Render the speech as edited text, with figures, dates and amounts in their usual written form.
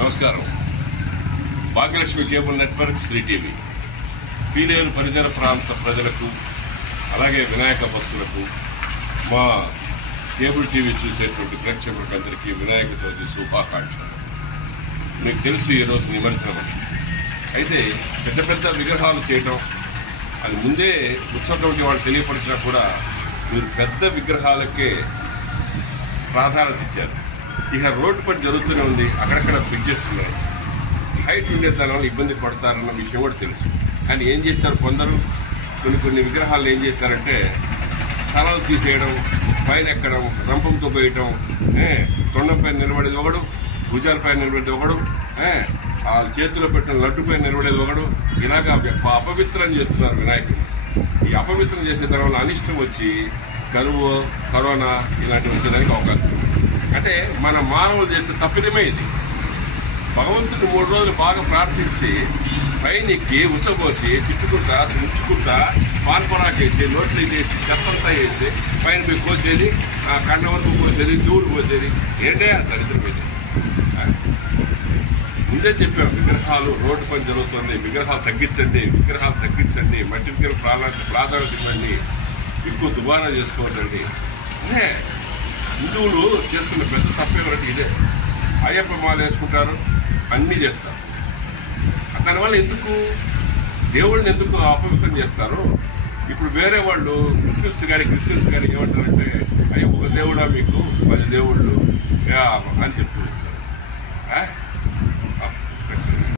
నమస్కారం. Bhagyalakshmi cable network, Sri TV, Pileru పరిసర ప్రాంత ప్రజలకు అలాగే వినాయక భక్తులకు, మా కేబుల్ టీవీ చూసేటువంటి ప్రేక్షకులందరికీ వినాయక చవితి శుభాకాంక్షలు. మీకు తెలుసు ఈరోజు నిమజ్జనం. అయితే పెద్ద పెద్ద విగ్రహాలు చేయటం అది ముందే ఉత్సవ కమిటీ వాళ్ళు తెలియపరిచినా కూడా మీరు పెద్ద విగ్రహాలకే ప్రాధాన్యత ఇచ్చారు. ఇక రోడ్డు పని జరుగుతూనే ఉంది, అక్కడక్కడ బ్రిడ్జెస్ ఉన్నాయి. హైట్ ఉండే దానివల్ల ఇబ్బంది పడతారన్న విషయం కూడా తెలుసు. కానీ ఏం చేశారు, కొందరు కొన్ని విగ్రహాలు ఏం చేశారంటే తలలు తీసేయడం, పైన ఎక్కడం, రంపంతో పోయటం, తొండం పైన నిలబడేది ఒకడు, భుజాల పైన నిలబడేది ఒకడు, ఆ చేతిలో పెట్టిన లడ్డు పైన నిలబడేది ఒకడు, ఇలాగా అపవిత్రం చేస్తున్నారు వినాయకుడు. ఈ అపవిత్రం చేసే దానివల్ల అనిష్టం వచ్చి కరువు, కరోనా ఇలాంటివి వచ్చేదానికి అవకాశం ఉంది. అంటే మన మానవులు చేసే తప్పిదమే ఇది. భగవంతుడు 3 రోజులు బాగా ప్రార్థించి పైన ఎక్కి ఉచ్చబోసి తిట్టుకుంటా ఉంచుకుంటా పాన్పరాకేసి నోట్లు వేసి చెత్తంతా వేసి పైన పోయి కోసేది, కండ వరకు కోసేది, చెవులు కోసేది. ఏంటే దరిద్రం ఇది. ముందే చెప్పాం, విగ్రహాలు రోడ్డు పని జరుగుతుంది, విగ్రహాలు తగ్గించండి, మట్టి విగ్రహం ప్రాధాన్యత ఇవ్వండి, ఎక్కువ దుబారా చేసుకోవద్దండి. హిందువులు చేస్తున్న పెద్ద తప్పేవారంటే ఇదే. అయ్యప్ప మాల వేసుకుంటారు, అన్నీ చేస్తారు. దానివల్ల ఎందుకు దేవుళ్ళని ఎందుకు అపవిత్రం చేస్తారు? ఇప్పుడు వేరే వాళ్ళు క్రిస్టియన్స్ కానీ ఏమంటారంటే, అయ్యో ఒక దేవుడా మీకు 10 దేవుళ్ళు అని చెప్తున్నారు.